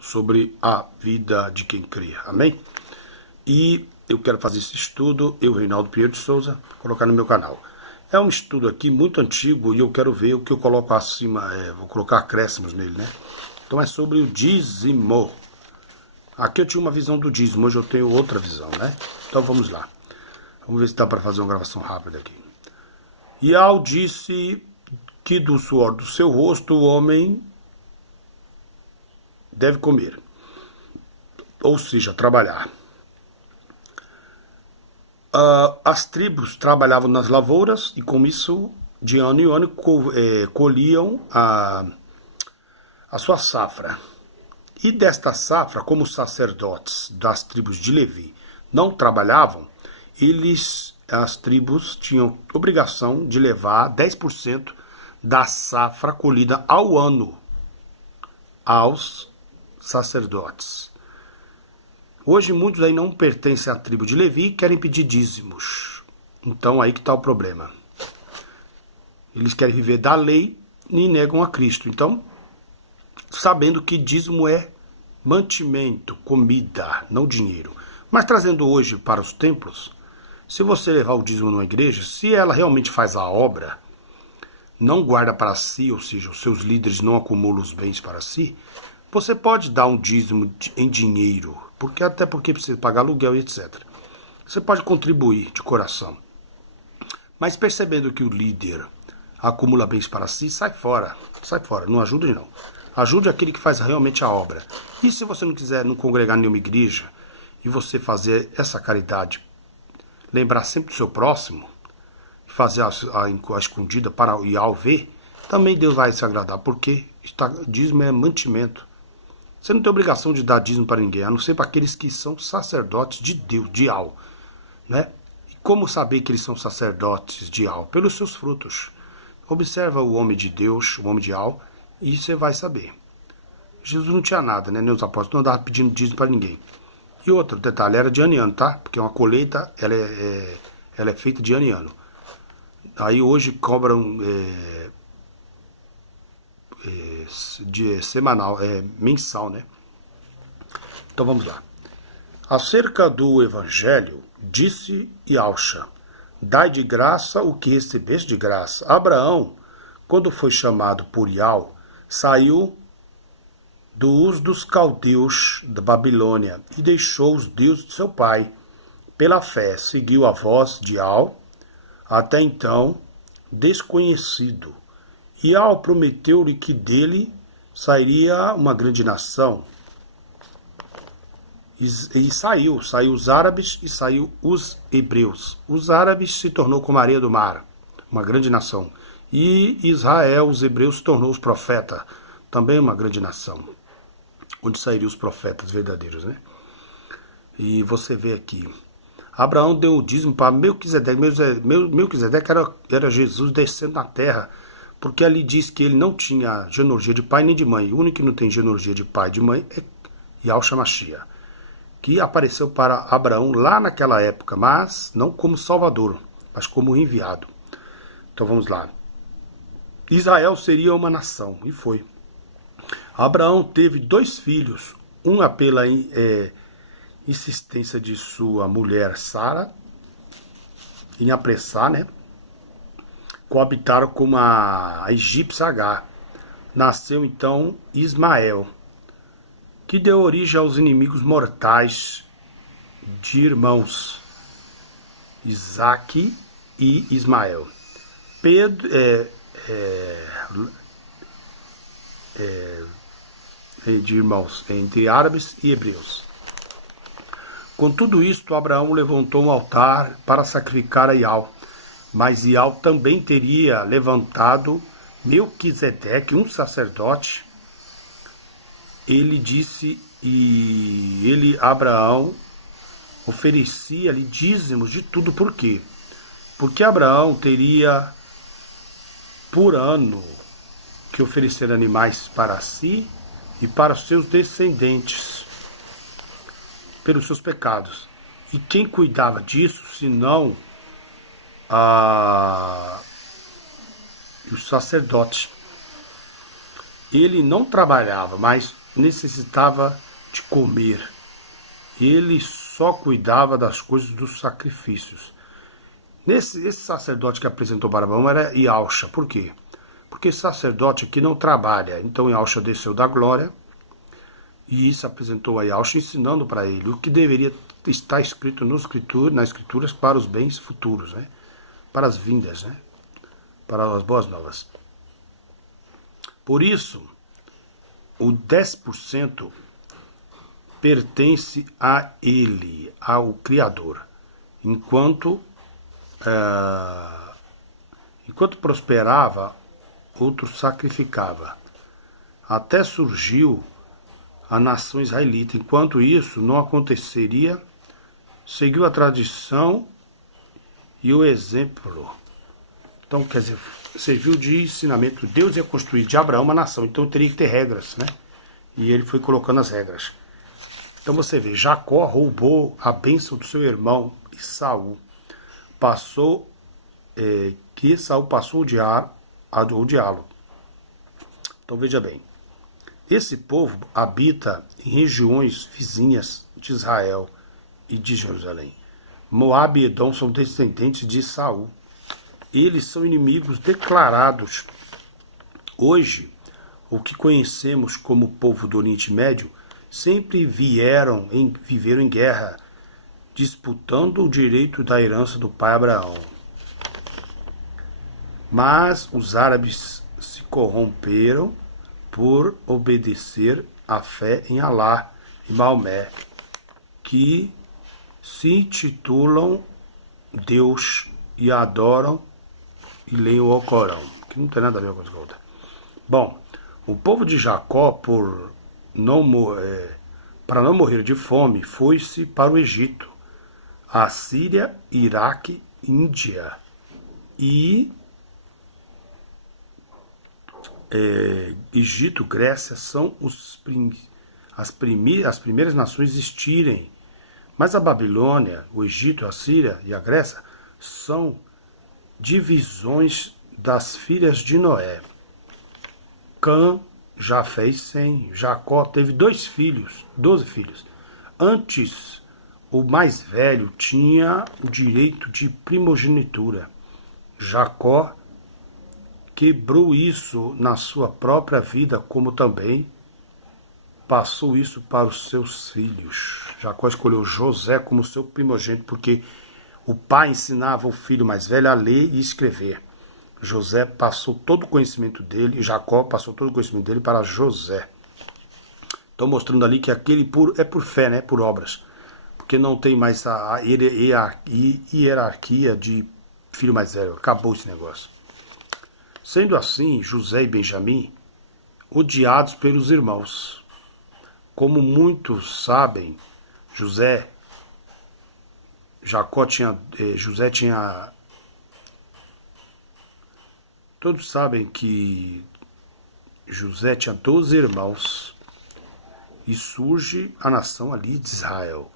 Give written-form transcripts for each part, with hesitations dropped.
sobre a vida de quem crê. Amém? E eu quero fazer esse estudo, eu, Reinaldo Pinheiro de Souza, colocar no meu canal. É um estudo aqui muito antigo e eu quero ver o que eu coloco acima, vou colocar acréscimos nele, né? Então é sobre o dízimo. Aqui eu tinha uma visão do dízimo, hoje eu tenho outra visão, né? Então vamos lá. Vamos ver se dá para fazer uma gravação rápida aqui. E Al disse que do suor do seu rosto o homem deve comer, ou seja, trabalhar. As tribos trabalhavam nas lavouras e com isso, de ano em ano, colhiam a sua safra. E desta safra, como os sacerdotes das tribos de Levi não trabalhavam, as tribos tinham obrigação de levar 10% da safra colhida ao ano aos sacerdotes. Hoje muitos aí não pertencem à tribo de Levi e querem pedir dízimos. Então aí que está o problema. Eles querem viver da lei e negam a Cristo. Então, sabendo que dízimo é mantimento, comida, não dinheiro. Mas trazendo hoje para os templos, se você levar o dízimo numa igreja, se ela realmente faz a obra, não guarda para si, ou seja, os seus líderes não acumulam os bens para si, você pode dar um dízimo em dinheiro, até porque precisa pagar aluguel e etc. Você pode contribuir de coração. Mas percebendo que o líder acumula bens para si, sai fora, não ajude não. Ajude aquele que faz realmente a obra. E se você não quiser não congregar em nenhuma igreja, e você fazer essa caridade, lembrar sempre do seu próximo, fazer a escondida para o Ial ver, também Deus vai se agradar, porque dízimo é mantimento. Você não tem obrigação de dar dízimo para ninguém, a não ser para aqueles que são sacerdotes de Deus, de Ial, né? E como saber que eles são sacerdotes de Ial? Pelos seus frutos. Observa o homem de Deus, o homem de Ial, e você vai saber. Jesus não tinha nada, né? Nem os apóstolos não andavam pedindo dízimo para ninguém. E outro detalhe, era de ano em ano, tá? Porque uma colheita, ela é feita de ano em ano. Aí hoje cobram semanal, mensal, né? Então vamos lá. Acerca do evangelho, disse Yahshua: dai de graça o que recebeste de graça. Abraão, quando foi chamado por Ial, saiu do uso dos caldeus da Babilônia e deixou os deuses de seu pai. Pela fé, seguiu a voz de Ial, até então desconhecido. Ial prometeu-lhe que dele sairia uma grande nação. E saiu os árabes e saiu os hebreus. Os árabes se tornou como a areia do mar, uma grande nação. E Israel, os hebreus, se tornou os profetas, também uma grande nação, onde sairiam os profetas verdadeiros, né? E você vê aqui, Abraão deu o dízimo para Melquisedeque. Melquisedeque era Jesus descendo na terra, porque ali diz que ele não tinha genealogia de pai nem de mãe. O único que não tem genealogia de pai e de mãe é Yahshua Mashiach, que apareceu para Abraão lá naquela época, mas não como salvador, mas como enviado. Então vamos lá. Israel seria uma nação, e foi. Abraão teve 2 filhos, uma pela insistência de sua mulher Sara em apressar, né? Coabitaram com a egípcia Agar. Nasceu então Ismael, que deu origem aos inimigos mortais de irmãos Isaque e Ismael. Pedro de irmãos entre árabes e hebreus. Com tudo isto, Abraão levantou um altar para sacrificar a Ial, mas Ial também teria levantado Melquisedeque, um sacerdote. Ele disse, Abraão, oferecia-lhe dízimos de tudo. Por quê? Porque Abraão teria por ano que oferecer animais para si e para os seus descendentes, pelos seus pecados. E quem cuidava disso, senão os sacerdotes? Ele não trabalhava, mas necessitava de comer. Ele só cuidava das coisas dos sacrifícios. Esse sacerdote que apresentou para Abraão era Iausha. Por quê? Porque esse sacerdote aqui não trabalha. Então Iausha desceu da glória e isso apresentou a Iausha, ensinando para ele o que deveria estar escrito nas escrituras para os bens futuros, né? Para as vindas, né? Para as boas novas. Por isso, o 10% pertence a ele, ao Criador. Enquanto prosperava, outro sacrificava. Até surgiu a nação israelita. Enquanto isso não aconteceria, seguiu a tradição e o exemplo. Então, quer dizer, serviu de ensinamento. Deus ia construir de Abraão uma nação, então teria que ter regras, né? E ele foi colocando as regras. Então você vê, Jacó roubou a bênção do seu irmão Esaú. Que Esaú passou a odiá-lo. Então veja bem, esse povo habita em regiões vizinhas de Israel e de Jerusalém. Moabe e Edom são descendentes de Esaú. Eles são inimigos declarados. Hoje, o que conhecemos como povo do Oriente Médio sempre viveram em guerra, disputando o direito da herança do pai Abraão. Mas os árabes se corromperam por obedecer à fé em Alá e Maomé, que se intitulam Deus e adoram e leem o Alcorão, que não tem nada a ver com a outra. Bom, o povo de Jacó, para não morrer de fome, foi-se para o Egito, a Síria, Iraque, Índia e Egito, Grécia são as primeiras nações a existirem. Mas a Babilônia, o Egito, a Síria e a Grécia são divisões das filhas de Noé. Cã, Jafé e Sem. Jacó teve 12 filhos. Antes, o mais velho tinha o direito de primogenitura. Jacó quebrou isso na sua própria vida, como também passou isso para os seus filhos. Jacó escolheu José como seu primogênito, porque o pai ensinava o filho mais velho a ler e escrever. José passou todo o conhecimento dele, Jacó passou todo o conhecimento dele para José. Então mostrando ali que aquele é por fé, né, por obras. Porque não tem mais a hierarquia de filho mais velho. Acabou esse negócio. Sendo assim, José e Benjamim, odiados pelos irmãos. Como muitos sabem, José tinha... Todos sabem que José tinha 12 irmãos e surge a nação ali de Israel.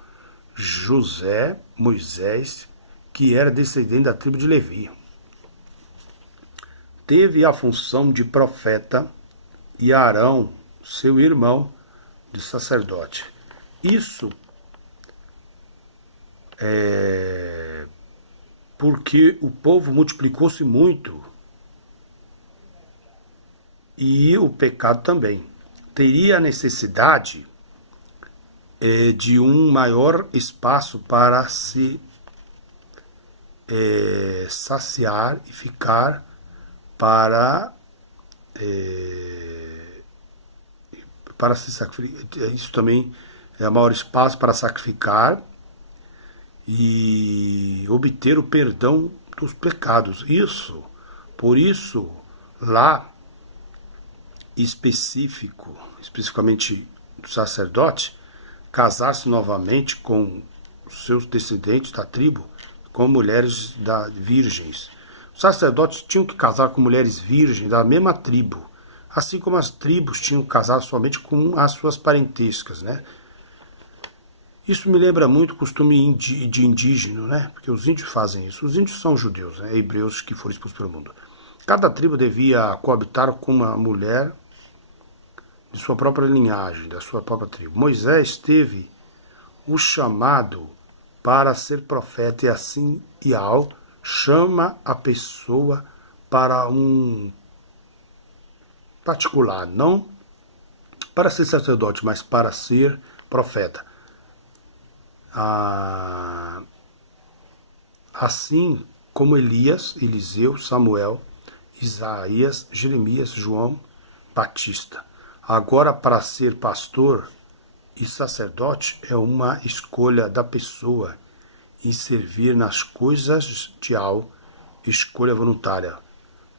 José, Moisés, que era descendente da tribo de Levi, teve a função de profeta e Arão, seu irmão, de sacerdote. Isso porque o povo multiplicou-se muito e o pecado também. Teria a necessidade de um maior espaço para se saciar e ficar para se sacrificar. Isso também é maior espaço para sacrificar e obter o perdão dos pecados. Por isso, lá especificamente do sacerdote, casar-se novamente com os seus descendentes da tribo, com mulheres virgens. Os sacerdotes tinham que casar com mulheres virgens da mesma tribo, assim como as tribos tinham que casar somente com as suas parentescas, né? Isso me lembra muito o costume de indígena, né? Porque os índios fazem isso. Os índios são judeus, né? Hebreus que foram expulsos pelo mundo. Cada tribo devia coabitar com uma mulher de sua própria linhagem, da sua própria tribo. Moisés teve o chamado para ser profeta, e assim Yahweh chama a pessoa para um particular, não para ser sacerdote, mas para ser profeta. Assim como Elias, Eliseu, Samuel, Isaías, Jeremias, João Batista. Agora, para ser pastor e sacerdote é uma escolha da pessoa, e servir nas coisas de Yahweh, escolha voluntária.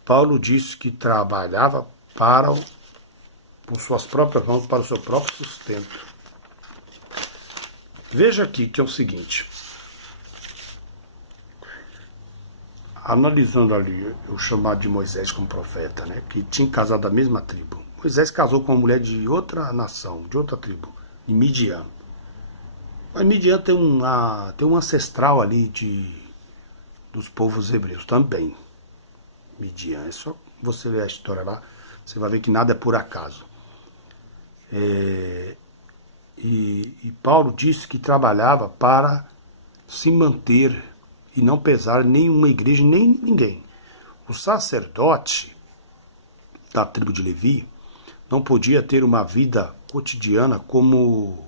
Paulo disse que trabalhava com suas próprias mãos para o seu próprio sustento. Veja aqui que é o seguinte. Analisando ali o chamado de Moisés como profeta, né, que tinha casado da mesma tribo. Moisés casou com uma mulher de outra nação, de outra tribo, de Midian. Mas Midian tem um ancestral ali dos povos hebreus também. Midian, é só você ler a história lá, você vai ver que nada é por acaso. E Paulo disse que trabalhava para se manter e não pesar nenhuma igreja, nem ninguém. O sacerdote da tribo de Levi não podia ter uma vida cotidiana como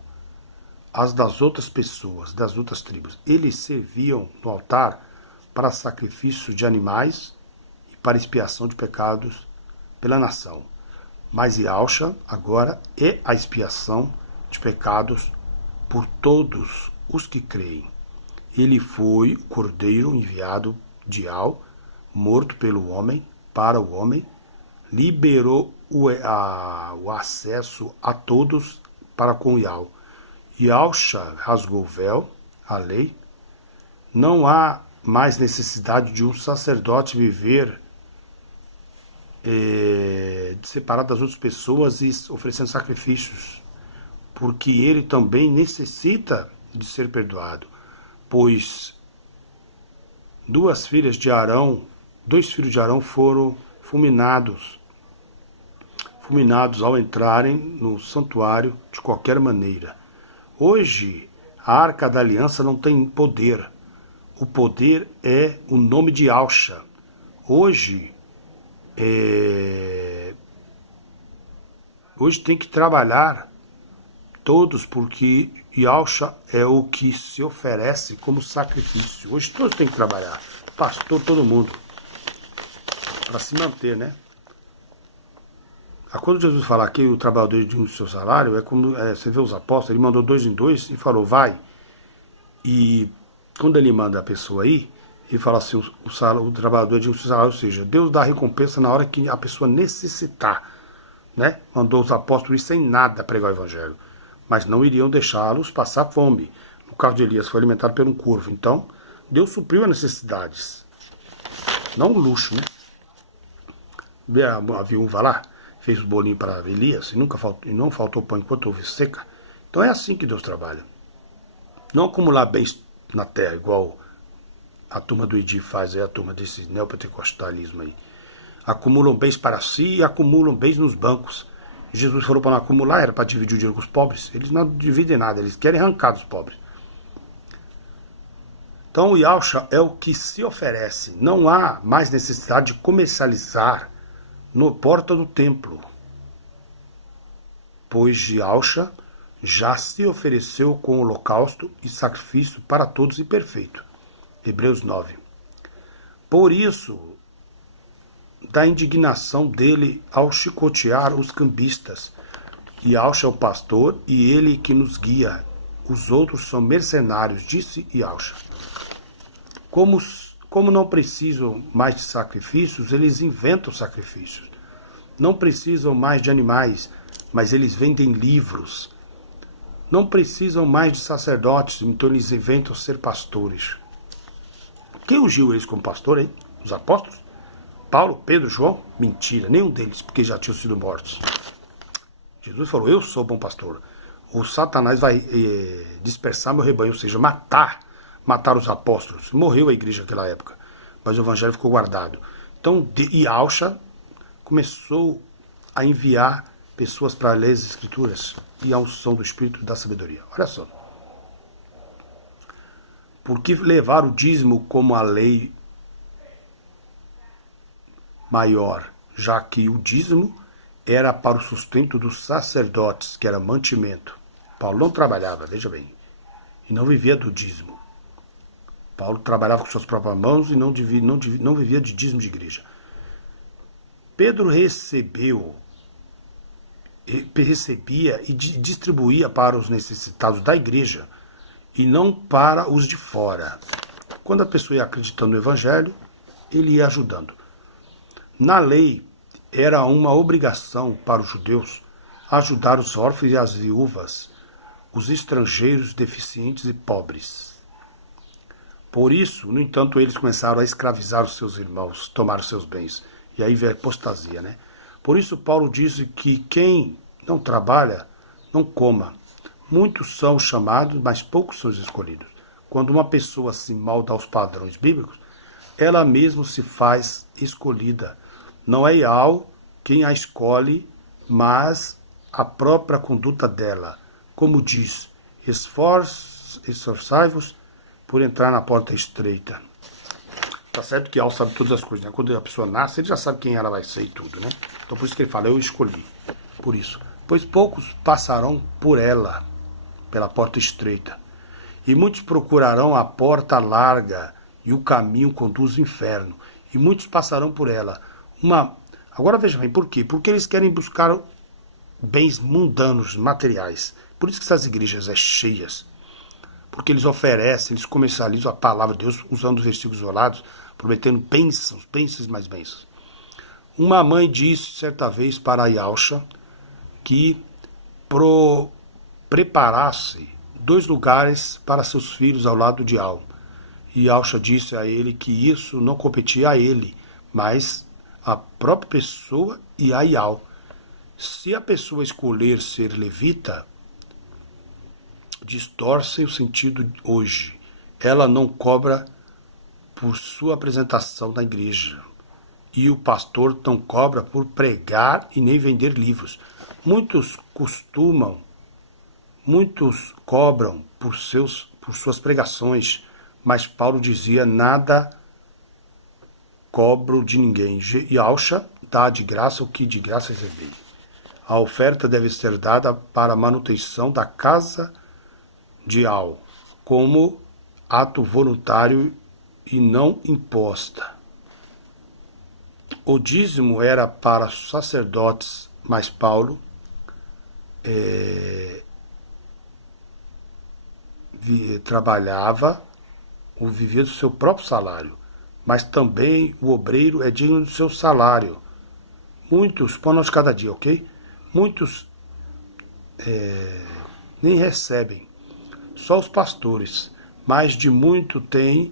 as das outras pessoas, das outras tribos. Eles serviam no altar para sacrifício de animais e para expiação de pecados pela nação. Mas Yahshua agora é a expiação de pecados por todos os que creem. Ele foi o cordeiro enviado de Yahweh, morto pelo homem, para o homem, liberou o acesso a todos para com Yahweh. Yahshua rasgou o véu, a lei. Não há mais necessidade de um sacerdote viver separado das outras pessoas e oferecendo sacrifícios, porque ele também necessita de ser perdoado, pois dois filhos de Arão foram fulminados ao entrarem no santuário de qualquer maneira. Hoje, a Arca da Aliança não tem poder. O poder é o nome de Yahshua. Hoje tem que trabalhar todos, porque Yahshua é o que se oferece como sacrifício. Hoje todos têm que trabalhar. Pastor, todo mundo. Para se manter, né? Quando Jesus fala que o trabalhador de um seu salário, é como você vê os apóstolos, ele mandou 2 em 2 e falou, vai. E quando ele manda a pessoa aí, ele fala assim, o trabalhador de um seu salário, ou seja, Deus dá a recompensa na hora que a pessoa necessitar. Né? Mandou os apóstolos sem nada pregar o evangelho, mas não iriam deixá-los passar fome. No caso de Elias, foi alimentado por um corvo. Então, Deus supriu as necessidades, não o luxo, né? A viúva lá fez o bolinho para Elias e não faltou pão enquanto houve seca. Então é assim que Deus trabalha. Não acumular bens na terra, igual a turma do Idi faz, a turma desse neopentecostalismo aí. Acumulam bens para si e acumulam bens nos bancos. Jesus falou para não acumular, era para dividir o dinheiro com os pobres. Eles não dividem nada, eles querem arrancar dos pobres. Então o Yahshua é o que se oferece. Não há mais necessidade de comercializar no porta do templo, pois Yahshua já se ofereceu com holocausto e sacrifício para todos e perfeito. Hebreus 9. Por isso, da indignação dele ao chicotear os cambistas. Yahshua é o pastor e ele que nos guia. Os outros são mercenários, disse Yahshua. Como não precisam mais de sacrifícios, eles inventam sacrifícios. Não precisam mais de animais, mas eles vendem livros. Não precisam mais de sacerdotes, então eles inventam ser pastores. Quem ungiu eles como pastor, hein? Os apóstolos? Paulo, Pedro, João? Mentira, nenhum deles, porque já tinham sido mortos. Jesus falou, eu sou bom pastor. O Satanás vai dispersar meu rebanho, ou seja, matar os apóstolos. Morreu a igreja naquela época, mas o evangelho ficou guardado. Então, Yahshua começou a enviar pessoas para ler as Escrituras e a unção do Espírito da sabedoria. Olha só. Por que levar o dízimo como a lei maior, já que o dízimo era para o sustento dos sacerdotes, que era mantimento. Paulo não trabalhava, veja bem, e não vivia do dízimo. Paulo trabalhava com suas próprias mãos e não vivia de dízimo de igreja. Pedro recebia e distribuía para os necessitados da igreja e não para os de fora. Quando a pessoa ia acreditando no evangelho, ele ia ajudando. Na lei, era uma obrigação para os judeus ajudar os órfãos e as viúvas, os estrangeiros, deficientes e pobres. Por isso, no entanto, eles começaram a escravizar os seus irmãos, tomar os seus bens. E aí veio a apostasia, né? Por isso, Paulo diz que quem não trabalha, não coma. Muitos são chamados, mas poucos são os escolhidos. Quando uma pessoa se molda aos padrões bíblicos, ela mesma se faz escolhida. Não é Ial quem a escolhe, mas a própria conduta dela. Como diz, esforçai-vos por entrar na porta estreita. Tá certo que Ial sabe todas as coisas, né? Quando a pessoa nasce, ele já sabe quem ela vai ser e tudo, né? Então por isso que ele fala, eu escolhi. Por isso. Pois poucos passarão por ela, pela porta estreita. E muitos procurarão a porta larga, e o caminho conduz ao inferno. E muitos passarão por ela. Agora veja bem, por quê? Porque eles querem buscar bens mundanos, materiais. Por isso que essas igrejas são cheias. Porque eles oferecem, eles comercializam a palavra de Deus usando os versículos isolados, prometendo bênçãos, bênçãos mais bênçãos. Uma mãe disse certa vez para a Yalcha que preparasse 2 lugares para seus filhos ao lado de Al. E Yalcha disse a ele que isso não competia a ele, mas a própria pessoa e a Ial. Se a pessoa escolher ser levita, distorce o sentido hoje. Ela não cobra por sua apresentação na igreja. E o pastor não cobra por pregar e nem vender livros. Muitos cobram por suas pregações, mas Paulo dizia, nada cobro de ninguém. Yalcha dá de graça o que de graça recebi. A oferta deve ser dada para a manutenção da casa de Al, como ato voluntário e não imposta. O dízimo era para sacerdotes, mas Paulo trabalhava ou vivia do seu próprio salário. Mas também o obreiro é digno do seu salário. Muitos, pão nosso cada dia, ok? Muitos nem recebem, só os pastores, mas muito tem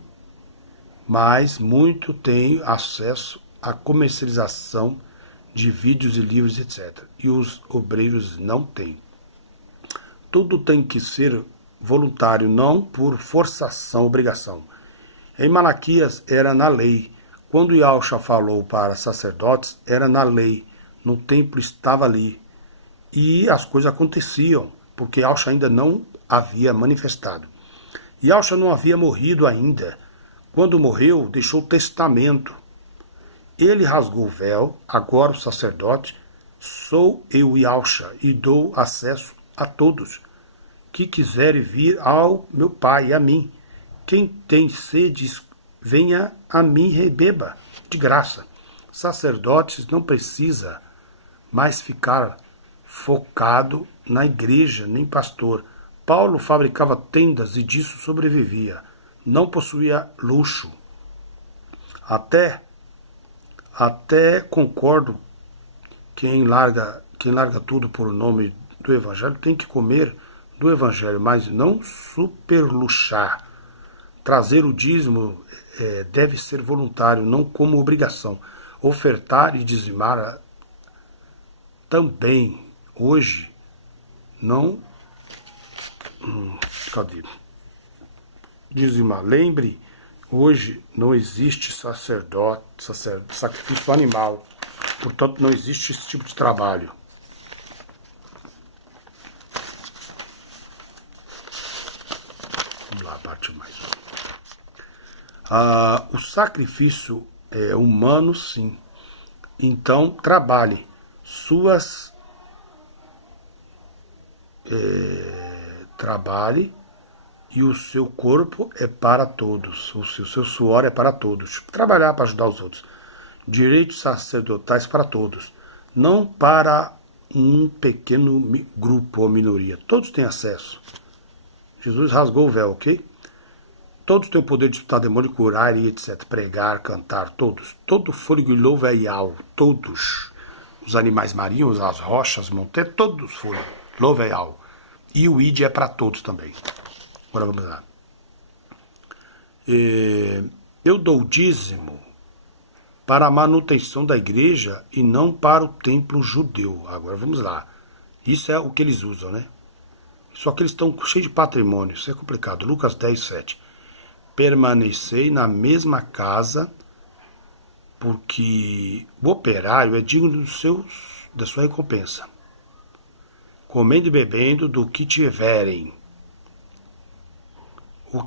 acesso à comercialização de vídeos e livros, etc. E os obreiros não têm. Tudo tem que ser voluntário, não por forçação, obrigação. Em Malaquias era na lei. Quando Yalcha falou para sacerdotes, era na lei. No templo estava ali. E as coisas aconteciam, porque Yalcha ainda não havia manifestado. Yalcha não havia morrido ainda. Quando morreu, deixou testamento. Ele rasgou o véu, agora o sacerdote, sou eu Yalcha, e dou acesso a todos que quiserem vir ao meu Pai e a mim. Quem tem sede, venha a mim e beba, de graça. Sacerdotes não precisa mais ficar focado na igreja, nem pastor. Paulo fabricava tendas e disso sobrevivia. Não possuía luxo. Até concordo, quem larga tudo por nome do Evangelho tem que comer do Evangelho, mas não superluxar. Trazer o dízimo deve ser voluntário, não como obrigação. Ofertar e dizimar também, hoje, não... Cadê? Dizimar. Lembre, hoje não existe sacrifício animal. Portanto, não existe esse tipo de trabalho. parte mais. O sacrifício é humano, sim. Então, trabalhe. Trabalhe e o seu corpo é para todos. O seu suor é para todos. Trabalhar para ajudar os outros. Direitos sacerdotais para todos. Não para um pequeno grupo ou minoria. Todos têm acesso. Jesus rasgou o véu, ok? Todos têm o poder de expulsar demônio, curar e etc. Pregar, cantar, todos. Todo fôlego e louvo é Iau, todos. Os animais marinhos, as rochas, montanhas, todos fôlego. Louvo é Iau. E o id é para todos também. Agora vamos lá. Eu dou dízimo para a manutenção da igreja e não para o templo judeu. Agora vamos lá. Isso é o que eles usam, né? Só que eles estão cheios de patrimônio. Isso é complicado. Lucas 10, 7. Permanecei na mesma casa, porque o operário é digno da sua recompensa. Comendo e bebendo do que tiverem. O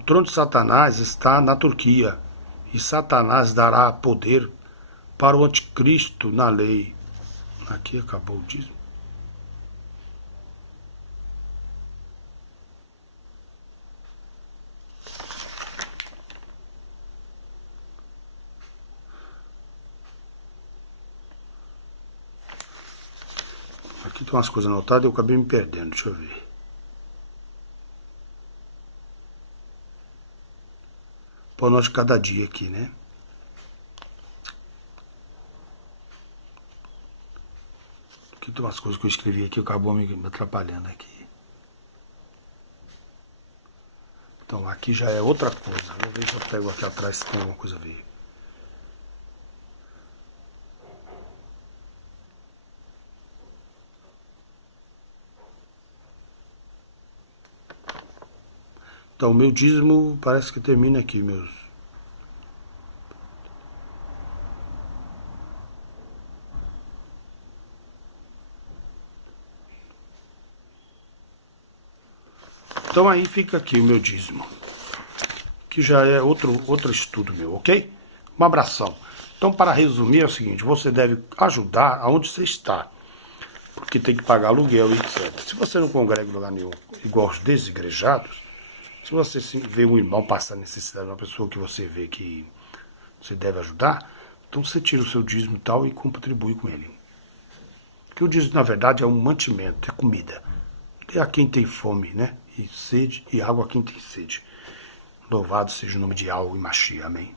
trono de Satanás está na Turquia, e Satanás dará poder para o anticristo na lei. Aqui acabou o dízimo. Aqui tem umas coisas anotadas e eu acabei me perdendo, deixa eu ver. Pão nosso de cada dia aqui, né? Aqui tem umas coisas que eu escrevi aqui, acabou me atrapalhando aqui. Então aqui já é outra coisa. Vou ver se eu pego aqui atrás se tem alguma coisa a ver. Então, o meu dízimo parece que termina aqui, meus. Então aí fica aqui o meu dízimo. Que já é outro estudo meu, ok? Um abração. Então, para resumir, é o seguinte, você deve ajudar aonde você está. Porque tem que pagar aluguel e etc. Se você não congrega em lugar nenhum, igual os desigrejados, se você vê um irmão passar necessidade, uma pessoa que você vê que você deve ajudar, então você tira o seu dízimo e tal e contribui com ele. Porque o dízimo, na verdade, é um mantimento, é comida. É a quem tem fome, né? E sede, e água a quem tem sede. Louvado seja o nome de Yahweh e Mashiach. Amém.